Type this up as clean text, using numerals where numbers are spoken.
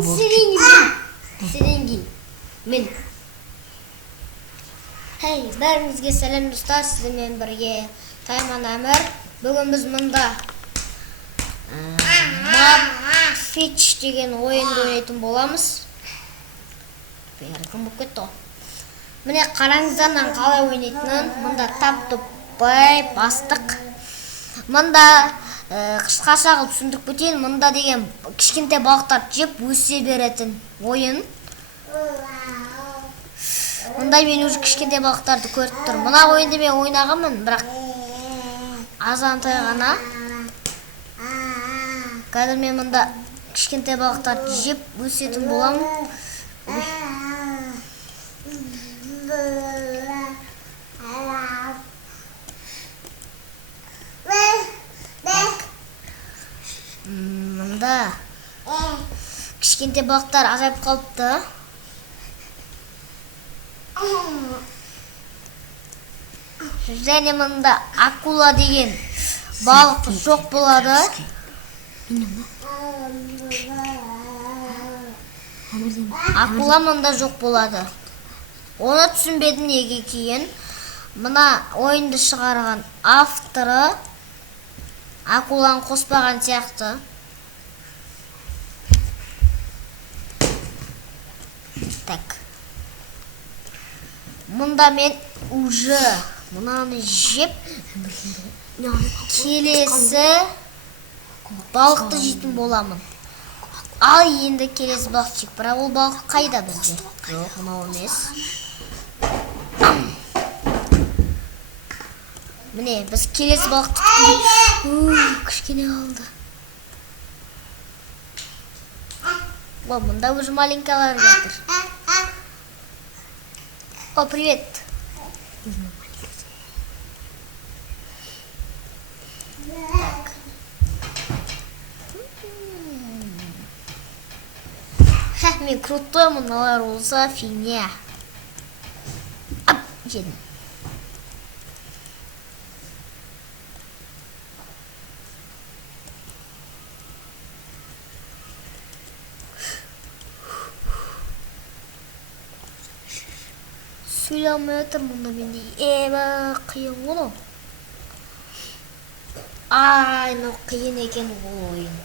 Сиренгин. Мен. Hey, бәріңізге сәлем достар, сіздермен бірге Тайман Әмір. Бүгін біз мұнда Mapfitch деген ойынды ойнайтын боламыз. Кім болып кетті ғой. Міне қараңыздар қалай ойнайтынын. Мұнда тап-топай бастық. Мұнда қысқаша қылып түсіндіріп кетейін. Мұнда деген кішкентай балықтар жеп өсе беретін ойын. Мұнда мен уже кішкентай балықтарды көріп тұрмын. Мұна ойынды мен ойнағанмын, бірақ азантай ғана. Қазір мен мұнда кішкентай балықтарды жеп өсетін боламын. Мұнда кішкентай балықтар азайып қалыпты. Және мұнда акула деген балық жоқ болады. Акула мұнда жоқ болады. Оны түсінбедім неге кейін. Мұна ойынды шығарған авторы акуланы қоспаған сияқты. Так. Мұнда мен уже мұнаны жеп келесі балықты жейтін боламын. Ал енді келесі балықты жек. Бірақ ол балық қайда бізде? Жоқ, мынау емес. Міне, біз келесі балықты кішкене қалды. Мұнда уже маленькалар жатыр. О, привет. Так. Мен крутой, мыналар болса фигня. Ап, жедім. Söylemeye oturmunda bende. Қиын ғой. Ай, мынау қиын екен ойын.